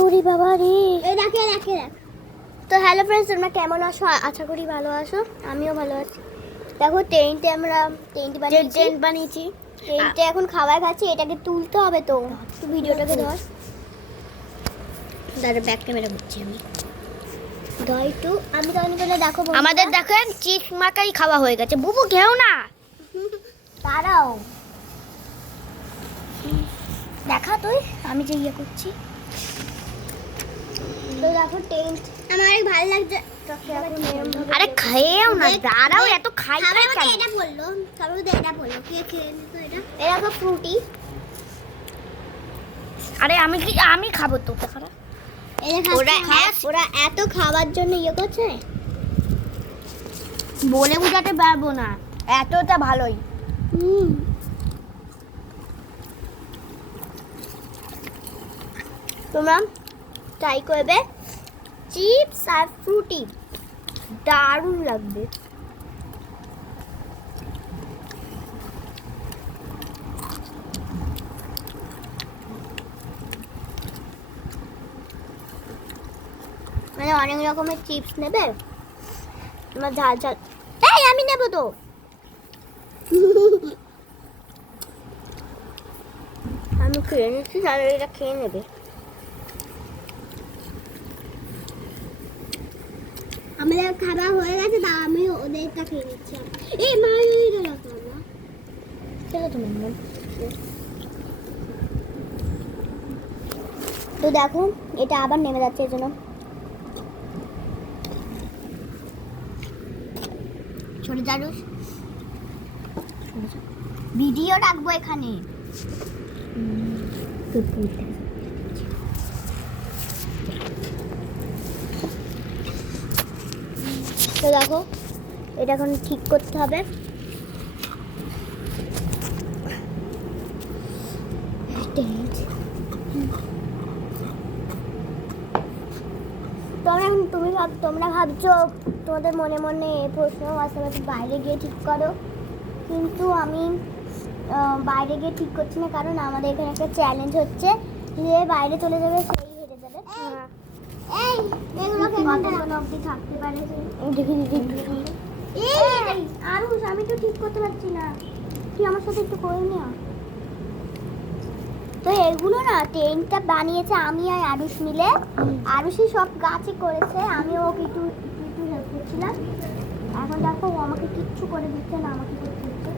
ওরে বাবা রে। এই দেখে দেখে তো হ্যালো ফ্রেন্ডস তোমরা কেমন আছো? আশা করি ভালো আছো। আমিও ভালো আছি। দেখো টেন্টে আমরা টেন্ট বানিয়েছি। টেন্ট বানিয়েছি। টেন্টে এখন খাবার খাচ্ছি এটাকে তুলতে হবে তো। তুই ভিডিওটাকে ধর। দাদা ব্যাক ক্যামেরা করছি আমি। ধর একটু। আমি তখন করে দেখো আমাদের দেখেন চিক মাকাই খাওয়া হয়ে গেছে। বুবু খেও না। দাঁড়াও। দেখা তুই। আমি যে ইয়ে করছি। তো আমার ভালো লাগছে। আরে খেয়েও না দাঁড়াও এত খাই খাই কেন? এটা বলল? খাবার মধ্যে এটা বলল কে খেয়ে নিত এটা? এটা তো ফ্রুটি আরে আমি কি আমি খাব তো খারা ওরা ওরা এত- ওরা এত খাবার জন্য ইয়ে করছে। বলে বোঝাতে পারব না এতটা ভালোই। হুম। তোমরা? ট্রাই করবে। চিপস আর ফ্রুটি দারুণ লাগবে। মানে অনেক রকমের চিপস নেবে। তোমার ঝাল ঝাল। এই আমি নেব তো। আমি খেয়ে নিচ্ছি তাহলে এটা খেয়ে নেবে। আমাদের খাবার হয়ে গেছে তা আমি ওদেরটা খেয়ে নিচ্ছি এই মা হয়ে গেল তো দেখো, এটা আবার নেমে যাচ্ছে এর জন্য। ছোট জানুস ভিডিও রাখব এখানে। তো দেখো এটা এখন ঠিক করতে হবে। তোমরা তুমি ভাব তোমরা ভাবছ তোমাদের মনে মনে এ প্রশ্ন পারে বাইরে গিয়ে ঠিক করো। কিন্তু আমি বাইরে গিয়ে ঠিক করছি না কারণ আমাদের এখানে একটা চ্যালেঞ্জ হচ্ছে যে বাইরে চলে যাবে সেই হেরে যাবে। এই দেখি এই আরুষ আমি তো ঠিক করতে পারছি না তুই আমার সাথে একটু করে নিও তো এগুলো না টেন্টটা বানিয়েছে আমি আর আরুষ মিলে আরুষই সব গাছই করেছে আমি ওকে একটু একটু হেল্প করছিলাম এখন দেখো ও আমাকে কিচ্ছু করে দিচ্ছে না আমাকে করতে দিচ্ছে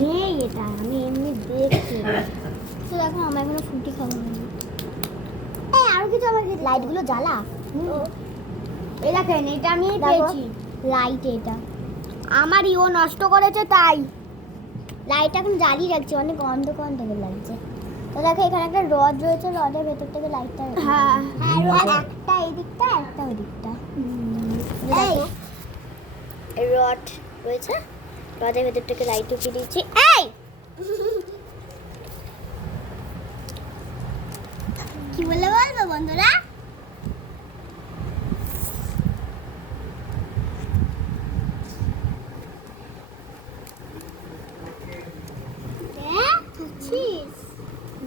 নেই এটা, আমি এমনি দেখছি। তো দেখো, আমার এখনও ফুটি খাব না এই আরও কিছু আমাকে লাইটগুলো জ্বালা। এই দেখেন এটা আমি। পেয়েছি লাইট এটা। আমারই ও নষ্ট করেছে তাই। লাইট এখন জ্বালিয়ে রাখছি অনেক অন্ধকার অন্ধকার লাগছে। তো দেখো এখানে একটা রড রয়েছে রডের ভেতর থেকে লাইটটা হ্যাঁ। হ্যাঁ একটা এই দিকটা একটা ওই দিকটা। রড রয়েছে। রডের ভেতর থেকে লাইট ঢুকিয়ে দিয়েছি। এই কি বলে বলব বন্ধুরা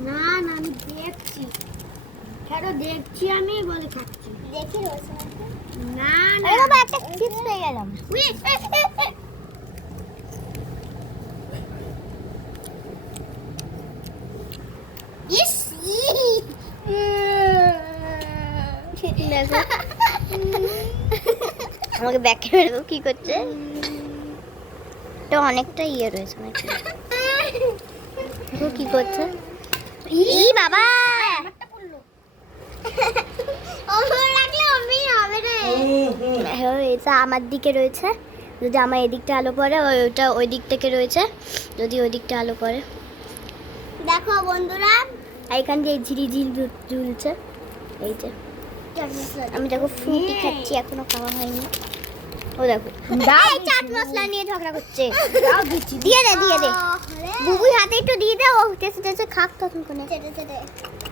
না না আমি দেখছি। কেন দেখছি আমি বলে খাচ্ছি। দেখি না আরে বাবা একটা চিপস পেয়ে গেলাম। আমাকে ব্যাক ক্যামেরা কি করছে? এটা অনেকটা ইয়ে রয়েছে নাকি কি করছে। ই বাবা। হ্যাঁ, এটা আমার দিকে রয়েছে। যদি আমার এদিকটা আলো পড়ে ওই- ওইটা ওই দিক থেকে রয়েছে। যদি ওই দিকটা আলো পড়ে। দেখো বন্ধুরা। এখান দিয়ে ঝিরি ঝিল ঝুলছে এই যে। আমি দেখো ফ্রুটি খাচ্ছি এখনও খাওয়া হয়নি। ও দেখো। এই চাট মশলা নিয়ে ঝগড়া করছে। দিয়ে দে দিয়ে দে। বুবুই হাতে একটু দিয়ে দে ও টেসে টেসে খাক তখন কোনে চেটে চেটে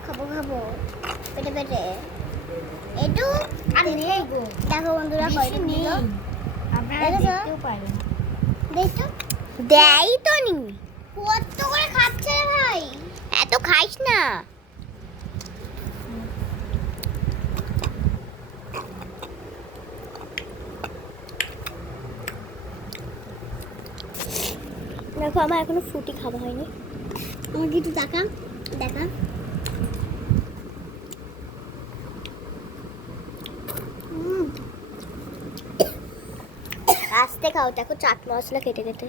খাব খাব। পেটে পেটে। একটু আর নেই গো। দেখো বন্ধুরা কই কয়টা নেই। আপনারা দেখতেও পারেন। দেখছ? দেয় তো নি। কত করে খাচ্ছে রে ভাই? এত খাইস না। দেখো আমার এখনও ফ্রুটি খাওয়া হয়নি। আমার কিছু টাকা দেখা। আস্তে খাও দেখো চাট মশলা কেটে কেটে।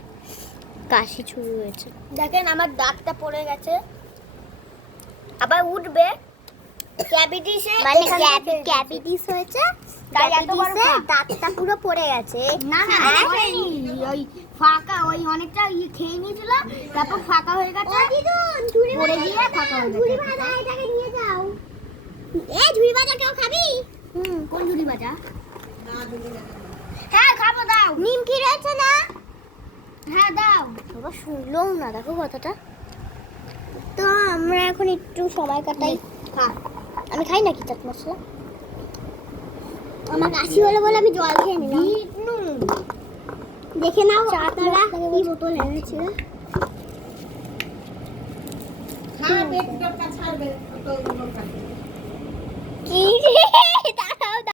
কাশি শুরু হয়েছে। দেখেন আমার দাগটা পড়ে গেছে। আবার উঠবে। ক্যাভিটিসে মানে ক্যাভিটিস হয়েছে। পুরো পড়ে গেছে। না না হ্যাঁ? ওই ফাঁকা ওই অনেকটা ইয়ে খেয়ে নিয়েছিল তারপর ফাঁকা হয়ে গেছে। পড়ে গিয়ে ফাঁকা হয়ে গেছে। এটাকে নিয়ে যাও। এ ঝুড়ি ভাজা কেউ খাবি? হুম কোন ঝুড়ি ভাজা? হ্যাঁ খাব দাও। নিমকি রয়েছে না? হ্যাঁ দাও। বাবা না দেখো কথাটা। তো আমরা এখন একটু সময় কাটাই। খা। আমি খাই নাকি চাট মশলা আমার কাশি হলো বলে আমি জল খেয়ে নিলাম। দেখে নাও আপনারা কি বোতল এনেছিল। কি রে?